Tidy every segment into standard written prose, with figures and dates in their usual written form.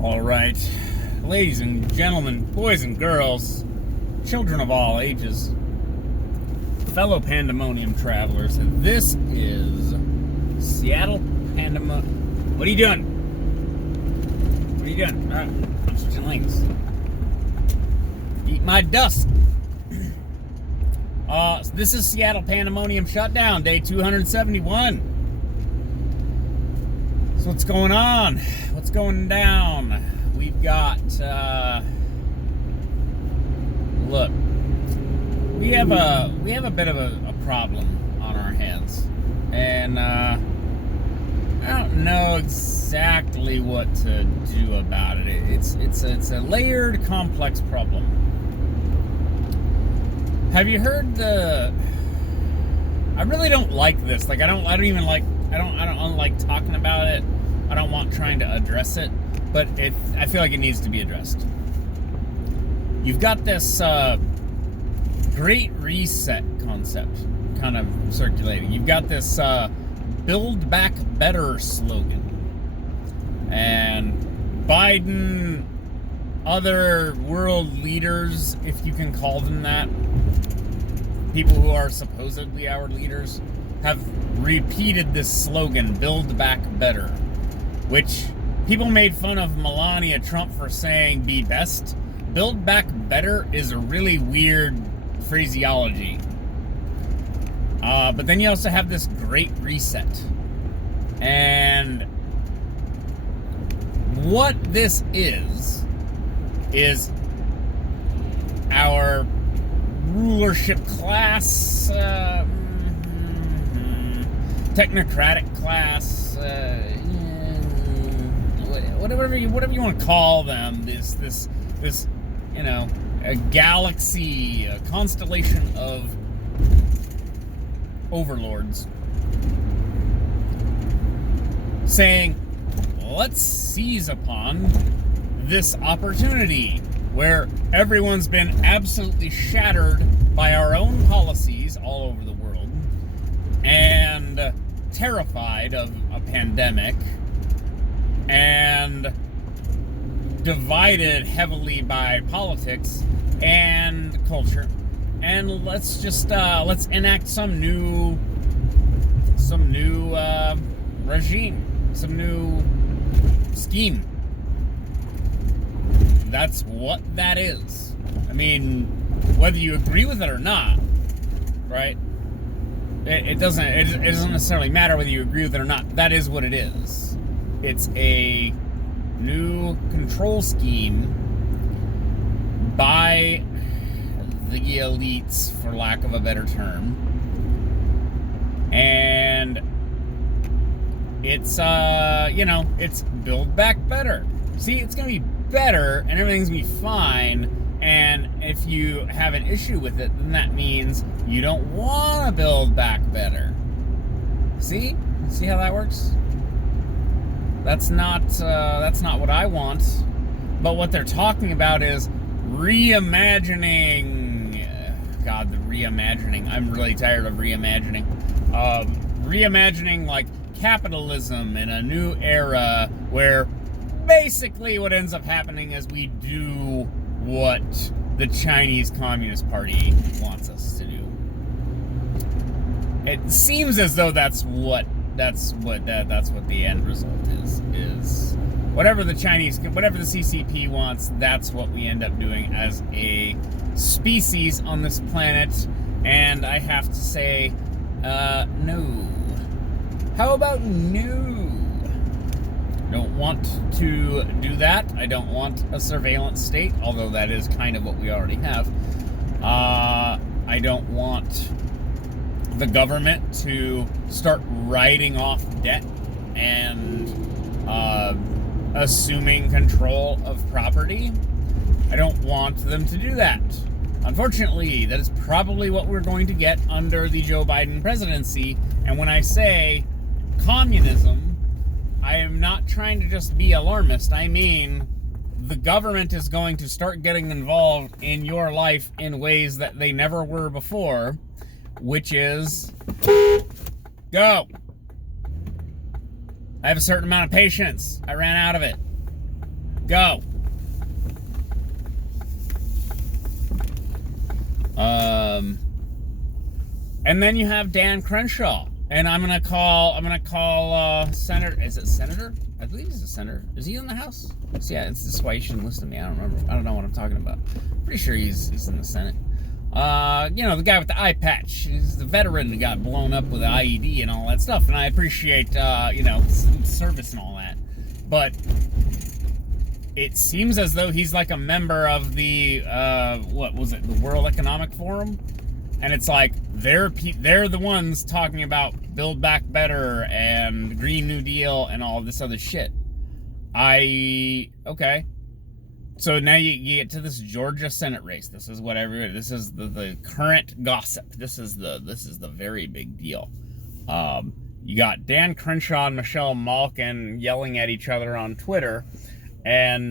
All right, ladies and gentlemen, boys and girls, children of all ages, fellow Pandemonium travelers, this is Seattle Pandemonium. What are you doing? What are you doing? I'm switching lanes. Eat my dust. This is Seattle Pandemonium Shutdown, day 271. So what's going on? What's going down? We've got, look, we have a bit of a problem on our hands, and I don't know exactly what to do about it. It's a layered, complex problem. Have you heard the? I really don't like this. Like I don't like talking about it. I don't want trying to address it, but I feel like it needs to be addressed. You've got this Great Reset concept kind of circulating. You've got this Build Back Better slogan. And Biden, other world leaders, if you can call them that, people who are supposedly our leaders, have repeated this slogan, Build Back Better, which people made fun of Melania Trump for saying be best. Build Back Better is a really weird phraseology. But then you also have this Great Reset. And what this is our rulership class, technocratic class, whatever you want to call them, this a galaxy, a constellation of overlords saying, let's seize upon this opportunity where everyone's been absolutely shattered by our own policies all over the world and terrified of a pandemic and divided heavily by politics and culture, and let's just let's enact some new regime, some new scheme. That's what that is. I mean, whether you agree with it or not, right? It doesn't necessarily matter whether you agree with it or not. That is what it is. It's a new control scheme by the elites, for lack of a better term. And it's, it's Build Back Better. See, it's going to be better and everything's going to be fine. And if you have an issue with it, then that means you don't want to build back better. See how that works? That's not what I want. But what they're talking about is reimagining. God, the reimagining. I'm really tired of reimagining. Reimagining like capitalism in a new era where basically what ends up happening is we do what the Chinese Communist Party wants us to do. It seems as though that's what the end result is whatever the CCP wants, that's what we end up doing as a species on this planet. And I have to say, no. How about no? Don't want to do that. I don't want a surveillance state, although that is kind of what we already have. I don't want the government to start writing off debt and assuming control of property. I don't want them to do that. Unfortunately, that is probably what we're going to get under the Joe Biden presidency. And when I say communism, I am not trying to just be alarmist. I mean, the government is going to start getting involved in your life in ways that they never were before, which is, go. I have a certain amount of patience. I ran out of it. Go. And then you have Dan Crenshaw, and I'm gonna call Senator. Is it Senator? I believe he's a senator. Is he in the House? Yeah, it's this why you shouldn't listen to me. I don't remember. I don't know what I'm talking about. Pretty sure he's in the Senate. The guy with the eye patch. He's the veteran that got blown up with the IED and all that stuff. And I appreciate, service and all that. But it seems as though he's like a member of the, the World Economic Forum? And it's like, they're the ones talking about Build Back Better and Green New Deal and all this other shit. Okay. So now you get to this Georgia Senate race. This is this is the current gossip. This is the very big deal. You got Dan Crenshaw and Michelle Malkin yelling at each other on Twitter, and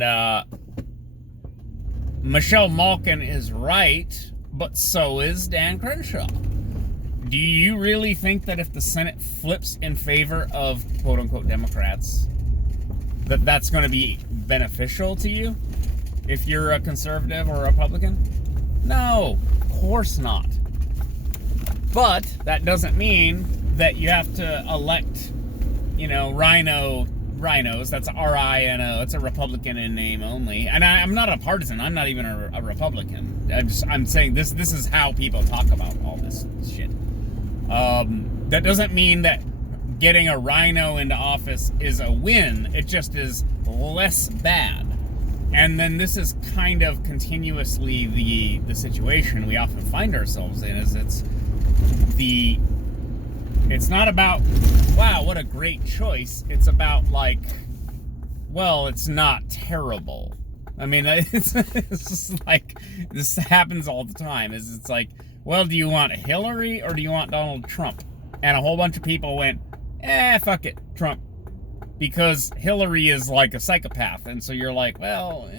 Michelle Malkin is right, but so is Dan Crenshaw. Do you really think that if the Senate flips in favor of quote-unquote Democrats, that's going to be beneficial to you if you're a conservative or a Republican? No, of course not. But that doesn't mean that you have to elect, rhinos. That's R-I-N-O. It's a Republican in name only. And I'm not a partisan. I'm not even a Republican. I'm saying this is how people talk about all this shit. That doesn't mean that getting a rhino into office is a win. It just is less bad. And then this is kind of continuously the situation we often find ourselves in, is it's not about, wow, what a great choice. It's about it's not terrible. I mean, it's just like, this happens all the time. It's like, well, do you want Hillary or do you want Donald Trump? And a whole bunch of people went, fuck it, Trump. Because Hillary is like a psychopath. And so you're like, well,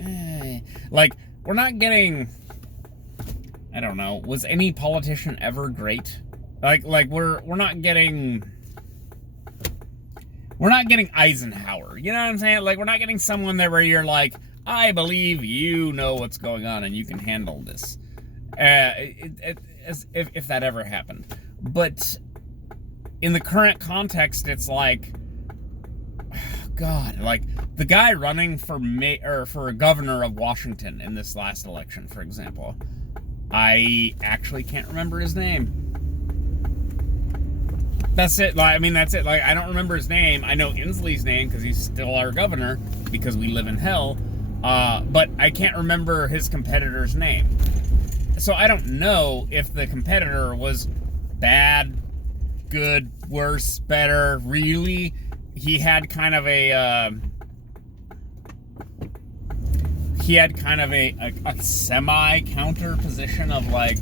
we're not getting, I don't know, was any politician ever great? We're not getting Eisenhower. You know what I'm saying? We're not getting someone there where you're like, I believe you know what's going on and you can handle this. As if that ever happened. But in the current context, it's like, God, the guy running for for governor of Washington in this last election, for example, I actually can't remember his name. That's it. That's it. I don't remember his name. I know Inslee's name because he's still our governor because we live in hell. But I can't remember his competitor's name. So I don't know if the competitor was bad, good, worse, better, really. He had kind of a semi-counter position of we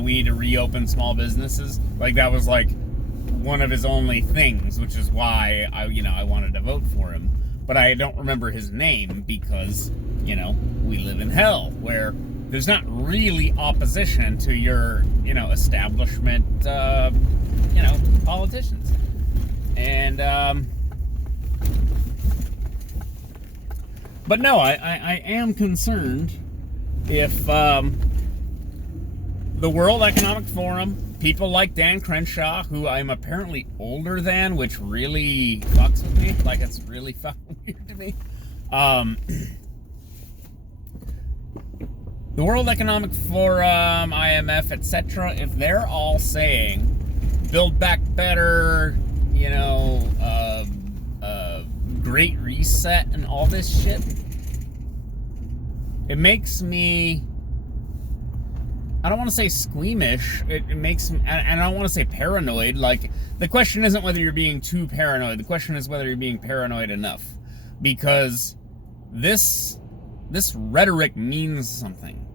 need to reopen small businesses. That was one of his only things, which is why I wanted to vote for him. But I don't remember his name because, we live in hell where there's not really opposition to your, establishment, politicians. And, but no, I am concerned if the World Economic Forum, people like Dan Crenshaw, who I'm apparently older than, which really fucks with me. It's really fucking weird to me. The World Economic Forum, IMF, etc., if they're all saying, Build Back Better, Great Reset and all this shit, it makes me, I don't want to say squeamish, it makes me, and I don't want to say paranoid. The question isn't whether you're being too paranoid, the question is whether you're being paranoid enough. Because this rhetoric means something.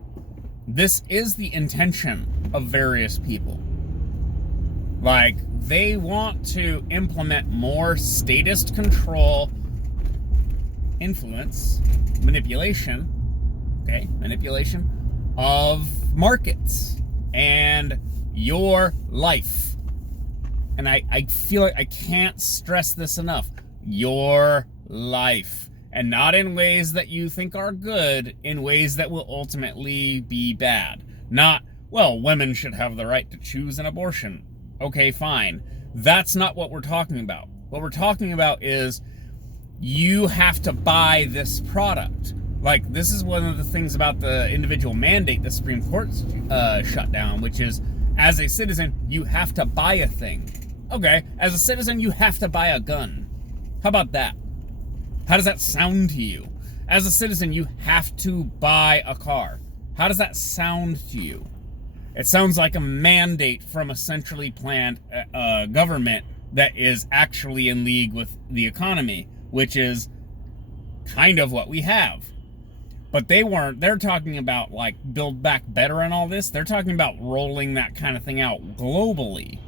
This is the intention of various people. They want to implement more statist control, influence, manipulation of markets and your life. And I feel like I can't stress this enough. Your life. And not in ways that you think are good, in ways that will ultimately be bad. Not, well, women should have the right to choose an abortion. Okay, fine. That's not what we're talking about. What we're talking about is you have to buy this product. Like, this is one of the things about the individual mandate the Supreme Court shut down, which is, as a citizen, you have to buy a thing. Okay, as a citizen, you have to buy a gun. How about that? How does that sound to you? As a citizen, you have to buy a car. How does that sound to you? It sounds like a mandate from a centrally planned government that is actually in league with the economy, which is kind of what we have. But they weren't. They're talking about, like, Build Back Better and all this. They're talking about rolling that kind of thing out globally.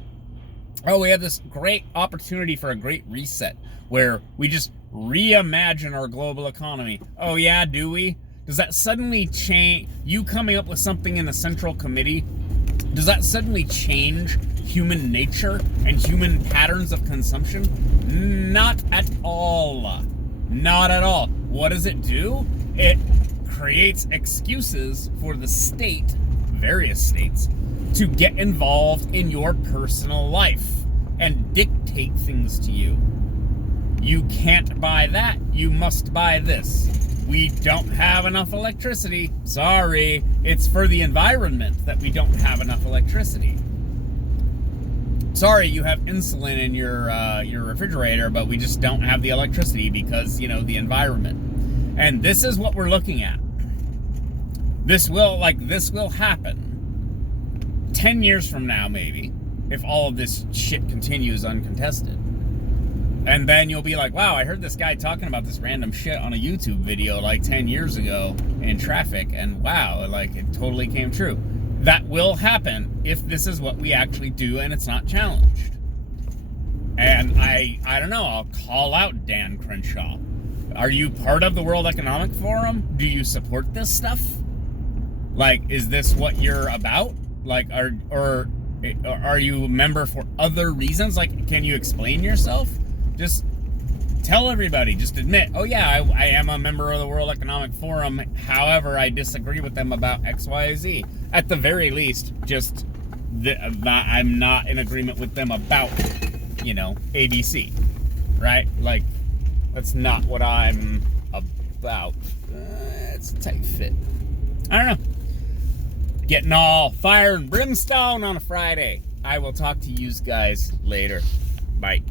Oh, we have this great opportunity for a great reset where we just reimagine our global economy. Oh, yeah, do we? Does that suddenly change? You coming up with something in the Central Committee, does that suddenly change human nature and human patterns of consumption? Not at all. Not at all. What does it do? It creates excuses for the state, various states, to get involved in your personal life and dictate things to you. You can't buy that, you must buy this. We don't have enough electricity. Sorry, it's for the environment that we don't have enough electricity. Sorry, you have insulin in your refrigerator, but we just don't have the electricity because, the environment. And this is what we're looking at. This will happen 10 years from now, maybe, if all of this shit continues uncontested. And then you'll be like, wow, I heard this guy talking about this random shit on a YouTube video like 10 years ago in traffic, and wow, like, it totally came true. That will happen if this is what we actually do and it's not challenged. And I don't know, I'll call out Dan Crenshaw. Are you part of the World Economic Forum? Do you support this stuff? Like, is this what you're about? Like, or are you a member for other reasons? Like, can you explain yourself? Just tell everybody. Just admit, oh yeah, I am a member of the World Economic Forum. However, I disagree with them about X, Y, Z. At the very least, just I'm not in agreement with them about, ABC, right? Like, that's not what I'm about. It's a tight fit. I don't know. Getting all fire and brimstone on a Friday. I will talk to you guys later. Bye.